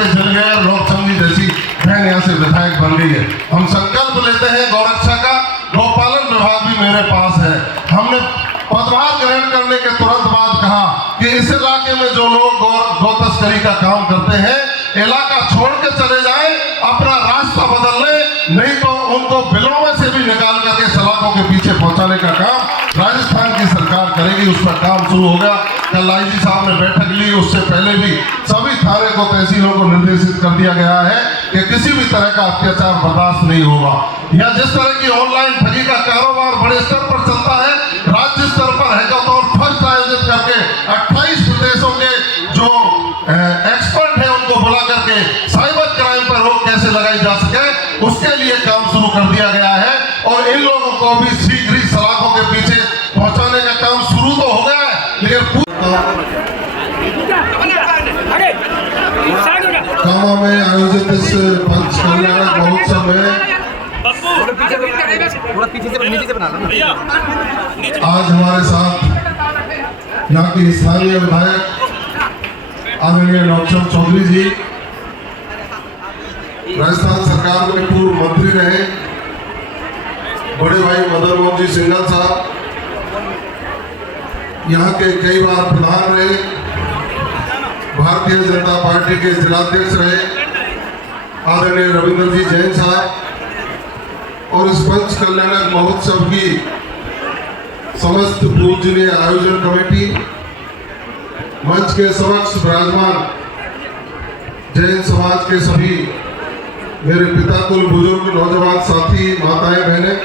के जल गए, लोकसंगी जैसी बहन यहाँ से विधायक बन गई है। हम संकल्प लेते हैं गौरक्षा का, गौपालन विभाग भी मेरे पास है। हमने पदभार ग्रहण करने के तुरंत बाद कहा कि इस इलाके में जो लोग गौ तस्करी का काम करते हैं, इलाका छोड़ के चले जाएं, अपना रास्ता बदल लें, नहीं तो उनको बिलों में से भी निकाल करके सलाखों के पीछे पहुंचाने का काम राजस्थान की सरकार करेगी। उस पर काम शुरू होगा। कल आईजी साहब ने बैठक ली, उससे पहले भी सभी थाने को, तहसीलों को निर्देशित कर दिया गया है कि किसी भी तरह का अत्याचार बर्दाश्त नहीं होगा। या जिस तरह की ऑनलाइन ठगी का कारोबार बड़े स्तर पर चलता है, राज्य स्तर पर हैकाथॉन फर्स्ट आयोजित करके 28 प्रदेशों के जो एक्सपर्ट हैं उनको बुला करके साइबर क्राइम पर रोक कैसे लगाई जा सके, उसके लिए काम शुरू कर दिया गया है। और इन लोगों को भी शीघ्र ही सलाखों के पीछे पहुंचाने का काम शुरू तो हो गया है, लेकिन कामा में आयोजित इस पंच कल्याणक महोत्सव में आज हमारे साथ यहाँ की स्थानीय विधायक आदरणीय डॉक्टर चौधरी जी, राजस्थान सरकार में पूर्व मंत्री रहे बड़े भाई मदन मोहन जी सिंघल साहब, यहाँ के कई बार प्रधान रहे, भारतीय जनता पार्टी के जिलाध्यक्ष रहे आदरणीय रविंद्र जी जैन साहब, और इस पंच कल्याणक महोत्सव की समस्त पूजनीय आयोजन कमेटी, मंच के समक्ष विराजमान जैन समाज के सभी मेरे पिता कुल बुजुर्ग, नौजवान साथी, माताएं, बहनें,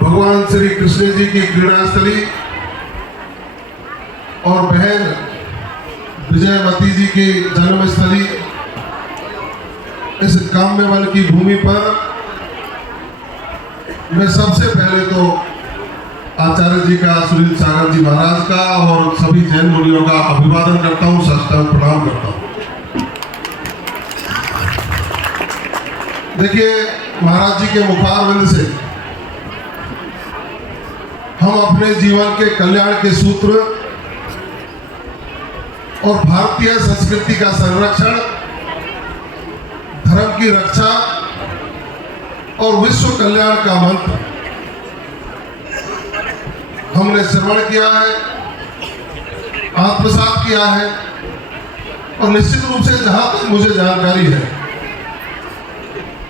भगवान श्री कृष्ण जी की क्रीड़ा स्थली और बहन विजयवती जी की जन्मस्थली, इस काम्य वन की भूमि पर मैं सबसे पहले तो आचार्य जी का, सुनील सागर जी महाराज का और सभी जैन मुनियों का अभिवादन करता हूँ, साष्टांग प्रणाम करता हूँ। देखिए, महाराज जी के मुखारविंद से हम अपने जीवन के कल्याण के सूत्र और भारतीय संस्कृति का संरक्षण, धर्म की रक्षा और विश्व कल्याण का मंत्र हमने श्रवण किया है, आत्मसात किया है। और निश्चित रूप से जहां तक मुझे जानकारी है,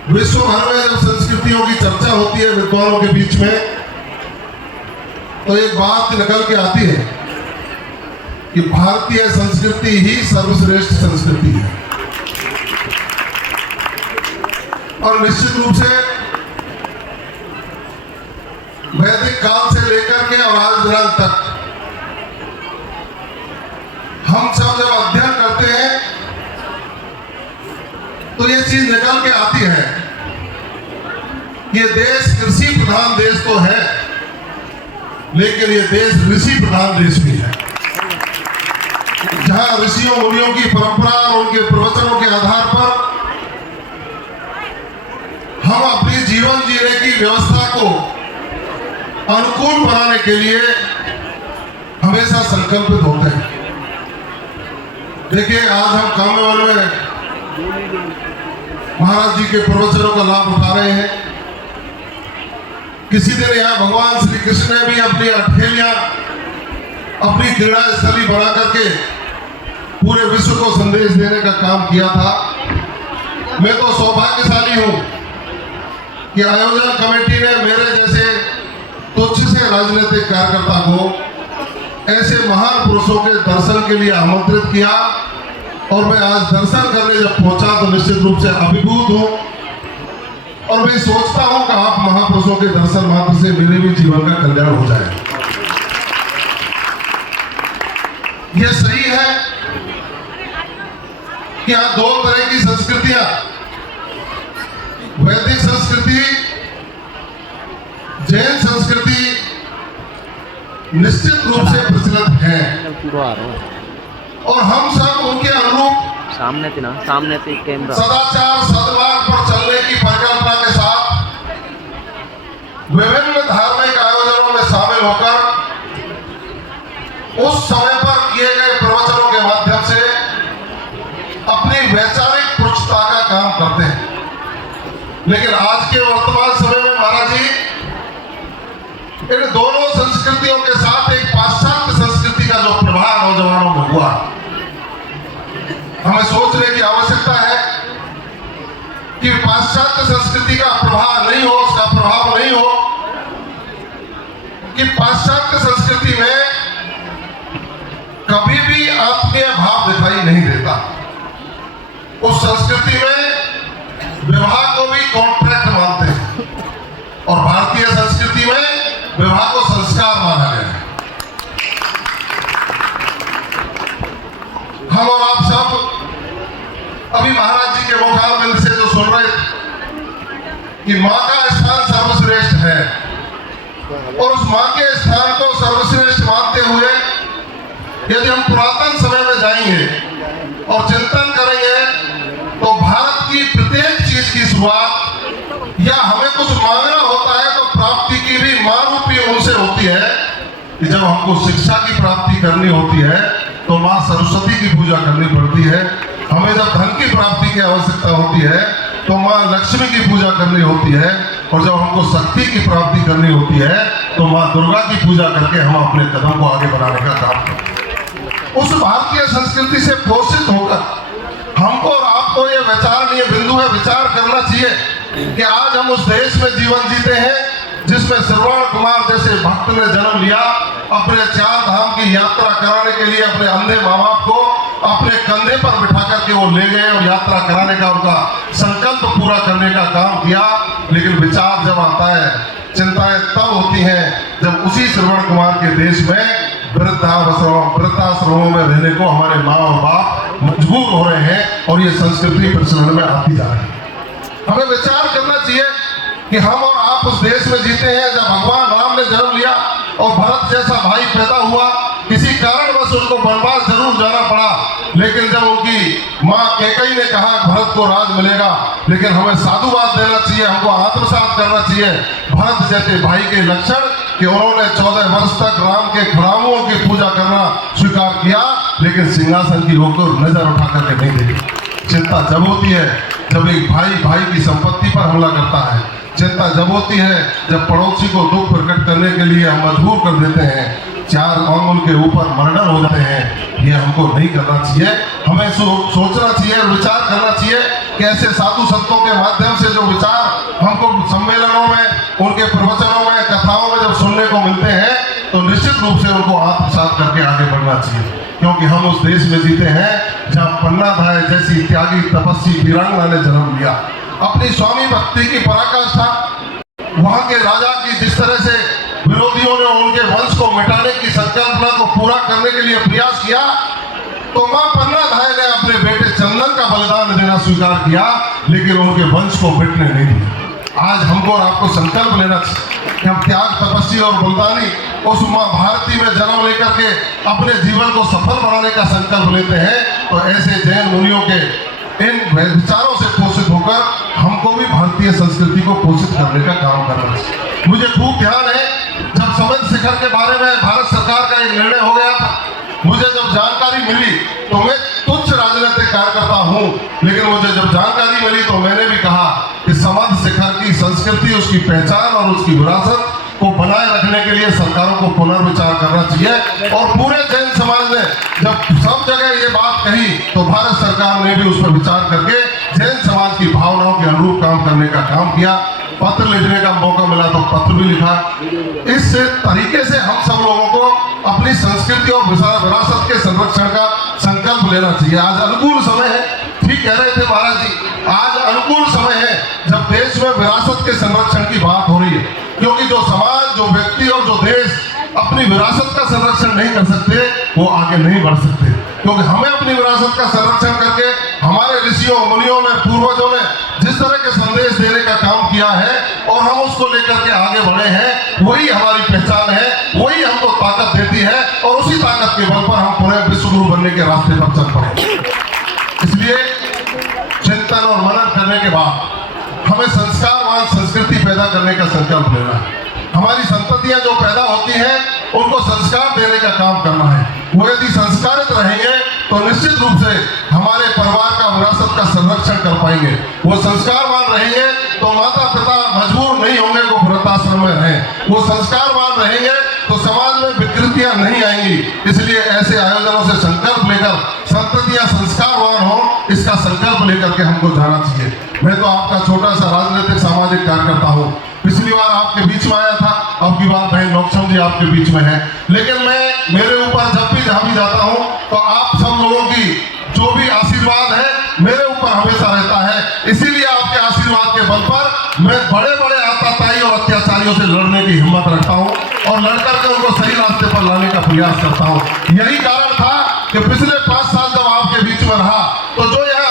विश्व भर में जब संस्कृतियों की चर्चा होती है विद्वानों के बीच में, तो एक बात निकल के आती है कि भारतीय संस्कृति ही सर्वश्रेष्ठ संस्कृति है। और निश्चित रूप से वैदिक काल से लेकर के और आज दिनांक तक हम सब जब अध्ययन करते हैं तो ये चीज निकल के आती है कि ये देश कृषि प्रधान देश तो है, लेकिन ये देश ऋषि प्रधान देश भी है, जहां ऋषियों मुनियों की परंपरा और उनके प्रवचनों के आधार पर हम अपनी जीवन जीने की व्यवस्था को अनुकूल बनाने के लिए हमेशा संकल्पित होते हैं। देखिए, आज हम काम्यवन में महाराज जी के प्रवचनों का लाभ उठा रहे हैं। किसी दिन यहाँ भगवान श्री कृष्ण ने भी अपनी अठेलियां, अपनी क्रीड़ा स्थली बना करके पूरे विश्व को संदेश देने का काम किया था। मैं तो सौभाग्यशाली हूं कि आयोजन कमेटी ने मेरे जैसे तुच्छ से राजनीतिक कार्यकर्ता को ऐसे महान पुरुषों के दर्शन के लिए आमंत्रित किया, और मैं आज दर्शन करने जब पहुंचा तो निश्चित रूप से अभिभूत हूं। और मैं सोचता हूं कि आप महापुरुषों के दर्शन मात्र से मेरे भी जीवन का कल्याण हो जाए। यह सही है कि यहाँ दो तरह की संस्कृतियां, वैदिक संस्कृति, जैन संस्कृति निश्चित रूप से प्रचलित है, और हम सब उनके अनुरूप सामने कैमरा सदाचार सद्मार्ग पर चलने की परिकल्पना के साथ विभिन्न धार्मिक आयोजनों में शामिल होकर उस समय पर किए गए प्रवचनों के माध्यम से लेकिन आज के वर्तमान समय में महाराज जी इन दोनों संस्कृतियों के साथ एक पाश्चात्य संस्कृति का जो प्रभाव नौजवानों में हुआ, हमें सोचने की आवश्यकता है कि पाश्चात्य संस्कृति का प्रभाव नहीं हो, उसका प्रभाव नहीं हो कि पाश्चात्य संस्कृति में कभी भी आत्मीय भाव दिखाई नहीं देता। उस संस्कृति में विवाह को भी कॉन्ट्रैक्ट मानते हैं और भारतीय संस्कृति में विवाह को संस्कार माना गया है। हम और आप सब अभी महाराज जी के मुखारबिंद से जो सुन रहे कि मां का स्थान सर्वश्रेष्ठ है और उस मां के स्थान को सर्वश्रेष्ठ मानते हुए यदि हम पुरातन समय में जाएंगे और चिंतन करेंगे तो भारत की प्रत्येक चीज की शुरुआत या हमें कुछ मांगना होता है तो प्राप्ति की भी मां रूपी उनसे होती है कि जब हमको शिक्षा की प्राप्ति करनी होती है तो मां सरस्वती की पूजा करनी पड़ती है। हमें जब धन की प्राप्ति की आवश्यकता होती है तो मां लक्ष्मी की पूजा करनी होती है और जब हमको शक्ति की प्राप्ति करनी होती है तो मां दुर्गा की पूजा करके हम अपने कदम को आगे बढ़ाने का काम करते हैं। उस भारतीय संस्कृति से पोषित होकर हमको और आपको ये विचारणीय बिंदु है, विचार करना चाहिए कि आज हम उस देश में जीवन जीते हैं जिसमें श्रवण कुमार जैसे भक्त ने जन्म लिया, अपने 4 धाम की यात्रा कराने के लिए अपने अंधे माँ बाप को अपने कंधे पर बिठा करके वो ले गए और यात्रा कराने का उनका संकल्प पूरा करने का काम किया। लेकिन विचार जब आता है, चिंताएं तब होती हैं जब उसी श्रवण कुमार के देश में वृद्धाश्रमों में रहने को हमारे माँ और बाप मजबूर हो रहे हैं और ये संस्कृति प्रचलन में आती जा रही है। हमें विचार करना चाहिए कि हम और आप उस देश में जीते हैं जब भगवान राम ने जन्म लिया और भरत जैसा भाई पैदा हुआ, किसी कारणवश उनको वनवास जरूर जाना पड़ा, लेकिन जब उनकी माँ कैकेयी ने कहा भरत को राज मिलेगा, लेकिन हमें साधुवाद देना चाहिए, हमको आत्मसात करना चाहिए भरत जैसे भाई के लक्षण कि उन्होंने 14 वर्ष तक राम के खड़ामुओं की पूजा करना स्वीकार किया, लेकिन सिंहासन की होकर नजर उठा करके नहीं देखी। चिंता जब होती है जब एक भाई भाई की संपत्ति पर हमला करता है, चिंता जब होती है जब पड़ोसी को दुख प्रकट करने के लिए हम मजबूर कर देते हैं, 4 आंगुल के ऊपर मर्डर हो जाते हैं। ये हमको नहीं करना चाहिए। हमें सोचना चाहिए, विचार करना चाहिए कि ऐसे साधु संतों के माध्यम से जो विचार हमको सम्मेलनों में, उनके प्रवचनों में, कथाओं में जब सुनने को मिलते हैं तो निश्चित रूप से उनको आत्मसात करके आगे बढ़ना चाहिए, क्योंकि हम उस देश में जीते हैं जहाँ पन्नाधाय जैसी त्यागी तपस्वी वीरांगना ने जन्म लिया। अपनी स्वामी भक्ति की पराकाष्ठा, वहां के राजा की जिस तरह से विरोधियों ने उनके वंश को मिटाने की संकल्पना को पूरा करने के लिए प्रयास किया, तो मां पन्नाधाय ने अपने बेटे चंदन का बलिदान देना स्वीकार किया, लेकिन उनके वंश को मिटने नहीं दिया। आज हमको और आपको संकल्प लेना चाहिए कि हम त्याग तपस्वी और बलिदानी उस मां भारती में जन्म लेकर के अपने जीवन को सफल बनाने का संकल्प लेते हैं, तो ऐसे जैन मुनियों के इन विचारों से पोषित होकर हमको भी भारतीय संस्कृति को पोषित करने का काम करना चाहिए। मुझे खूब ध्यान है जब समझ शिखर के बारे में भारत सरकार का एक निर्णय हो गया था, मुझे जब जानकारी मिली तो मैं तुच्छ राजनीतिक कार्यकर्ता हूँ, लेकिन मुझे जब जानकारी मिली तो मैंने भी कहा कि समझ शिखर की संस्कृति, उसकी पहचान और उसकी विरासत को बनाए रखने के लिए सरकारों को पुनर्विचार करना चाहिए। और पूरे जैन समाज ने जब सब जगह ये बात कही तो भारत सरकार ने भी उस पर विचार करके जैन समाज की भावनाओं के अनुरूप काम करने का काम किया। पत्र लिखने का मौका मिला तो पत्र भी लिखा। इस तरीके से हम सब लोगों को अपनी संस्कृति और विरासत के संरक्षण का संकल्प लेना चाहिए। आज अनुकूल समय है, ठीक कह रहे थे महाराज जी, आज अनुकूल समय है जब देश में विरासत के संरक्षण की बात हो रही है, क्योंकि जो समाज, जो व्यक्ति और जो देश अपनी विरासत का संरक्षण नहीं कर सकते वो आगे नहीं बढ़ सकते, क्योंकि हमें अपनी विरासत का संरक्षण करके हमारे ऋषियों मुनियों ने, पूर्वजों ने जिस तरह के संदेश देने का काम किया है और हम उसको लेकर के आगे बढ़े हैं, वही हमारी पहचान है, वही हमको ताकत देती है और उसी ताकत के बल पर हम पूरे विश्वगुरु बनने के रास्ते पर चल पड़े। इसलिए चिंतन और मनन करने के बाद हमें संस्कारवान संस्कृति पैदा करने का संकल्प लेना है। हमारी संततियां जो पैदा होती हैं उनको संस्कार देने का काम करना है। वो यदि संस्कारित रहेंगे तो तो निश्चित रूप से हमारे परिवार का विरासत का संरक्षण कर पाएंगे। वो संस्कारवान रहेंगे तो माता पिता मजबूर नहीं होंगे वो वृद्धाश्रम में रहें। वो संस्कारवान रहेंगे तो समाज में विकृतियां नहीं आएंगी। इसलिए ऐसे आयोजनों से संकल्प लेकर संततियां संस्कारवान हो, इसका संकल्प लेकर के हमको जाना चाहिए। मैं तो आपका छोटा सा राजनीतिक सामाजिक कार्यकर्ता हूँ। पिछली बार आपके बीच में आया था, अब की बार बहन नौक्षम जी आपके बीच में है, लेकिन मैं मेरे ऊपर जब भी जहाँ भी जाता हूँ तो आप सब लोगों की जो भी आशीर्वाद है मेरे ऊपर हमेशा रहता है। इसीलिए आपके आशीर्वाद के बल पर मैं बड़े बड़े आतताई और अत्याचारियों से लड़ने की हिम्मत रखता हूँ और लड़कर के उनको सही रास्ते पर लाने का प्रयास करता हूँ। यही कारण था कि पिछले 5 साल जब आपके बीच में रहा तो जो यह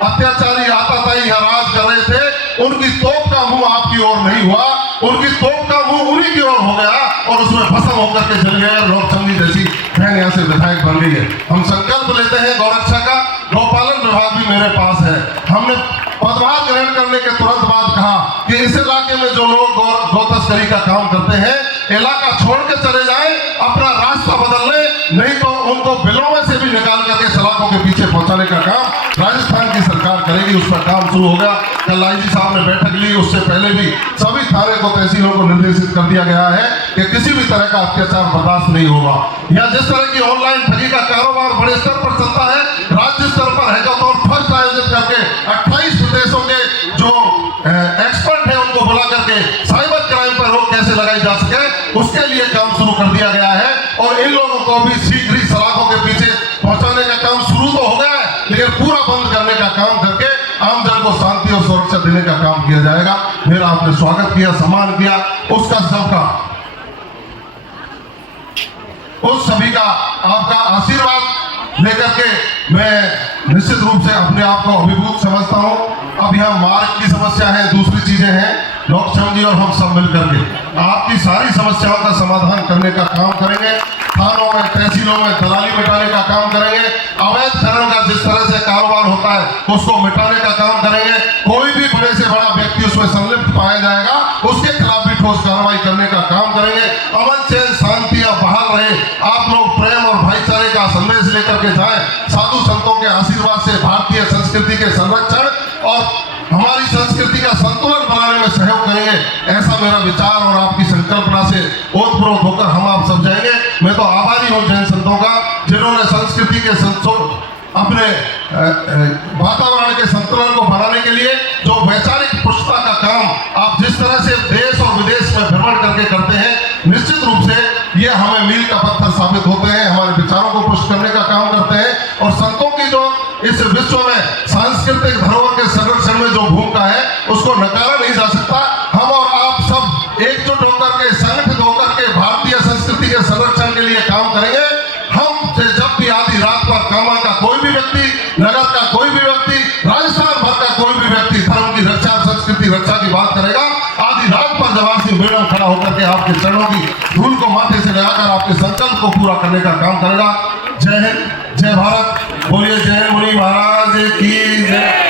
अत्याचारी आतताई यहाँ राज कर रहे थे, उनकी तोप का मुंह आपकी ओर नहीं हुआ, उनकी तोप का मुंह उन्हीं की ओर हो गया और उसमें भस्म होकर के चल गया। नौक्षम जी जैसी बहन यहाँ से विधायक बन गई है। हम संकल्प लेते हैं गौरक्षा का, गौपालन विभाग भी मेरे पास है। हमने पदभार ग्रहण करने के तुरंत बाद कहा कि इस इलाके में जो लोग गौ तस्करी का काम करते हैं इलाका छोड़ के चले जाएं, अपना रास्ता बदल ले, नहीं तो उनको बिलों में से भी निकाल करके सलाखों के पीछे पहुंचाने का काम राजस्थान की सरकार करेगी। उस पर काम शुरू होगा। कल आईजी साहब ने बैठक ली, उससे पहले भी सभी थाने को तहसीलों को निर्देशित कर दिया गया है कि किसी भी तरह का अत्याचार बर्दाश्त नहीं होगा। या जिस तरह की ऑनलाइन ठगी का कारोबार बड़े स्तर पर चलता है, राज्य स्तर पर है तो फर्स्ट आयोजित करके 28 प्रदेशों के जो एक्सपर्ट है उनको बुला करके साइबर क्राइम पर रोक कैसे लगाई जा सके उसके लिए काम शुरू कर दिया गया है। और इन लोगों को भी शीघ्र ही सलाखों के पीछे पहुंचाने का काम शुरू तो हो गया है, लेकिन पूरा बंद करने का काम करके आम जन को शांति और सुरक्षा देने का काम किया जाएगा। मेरा आपने स्वागत किया, सम्मान किया, उसका सबका उस सभी का आपका आशीर्वाद लेकर के मैं निश्चित रूप से अपने आप को अभिभूत समझता हूँ। अब यहाँ मार्ग की समस्या है, दूसरी चीजें हैं, नौक्षम जी और हम सब मिलकर के आपकी सारी समस्याओं का समाधान करने का काम करेंगे। थानों में तहसीलों में दलाली मिटाने का काम करेंगे। अवैध खनन का जिस तरह से कारोबार होता है उसको मिटाने का काम करेंगे। कोई भी बड़े से बड़ा व्यक्ति उसमें संलिप्त पाया जाएगा उसके खिलाफ भी ठोस कार्रवाई करने का काम करेंगे। अमन चैन शांतियां बहाल रहे, आप लोग प्रेम और भाईचारे का संदेश लेकर के जाएं। साधु संतों के आशीर्वाद से भारतीय संस्कृति के संरक्षण और हमारी संस्कृति का संतुलन बनाने में सहयोग करेंगे, ऐसा मेरा विचार और आपकी संकल्पना से ओतप्रोत होकर हम आप सब जाएंगे। मैं तो आभारी हूँ जैन संतों का, जिन्होंने संस्कृति के अपने वातावरण के संतुलन को बनाने के लिए जो वैचारिक पुष्टता का काम आप जिस तरह से देश और विदेश में भ्रमण करके करते हैं, निश्चित रूप से ये हमें मील का पत्थर साबित होते हैं, हमारे विचारों को पुष्ट करने का काम करते हैं। और संतों की जो इस विश्व में सांस्कृतिक धरोहर के संरक्षण में जो भूमिका है उसको नकारा नहीं जा सकता। हम और आप सब एकजुट होकर के, संगठित होकर के भारतीय संस्कृति के संरक्षण के लिए काम करेंगे। हम जब भी आधी रात पर कामा का कोई भी व्यक्ति, नगर का कोई भी व्यक्ति, राजस्थान भर का कोई भी व्यक्ति धर्म की रक्षा, संस्कृति रक्षा की बात करेगा, आधी रात पर जवाहर सिंह मैडम खड़ा होकर के आपके चरणों की धूल को माथे से लगाकर आपके संकल्प को पूरा करने का काम करेगा। जय हिंद, जय भारत, बोलिए जय मुनि महाराज की जय।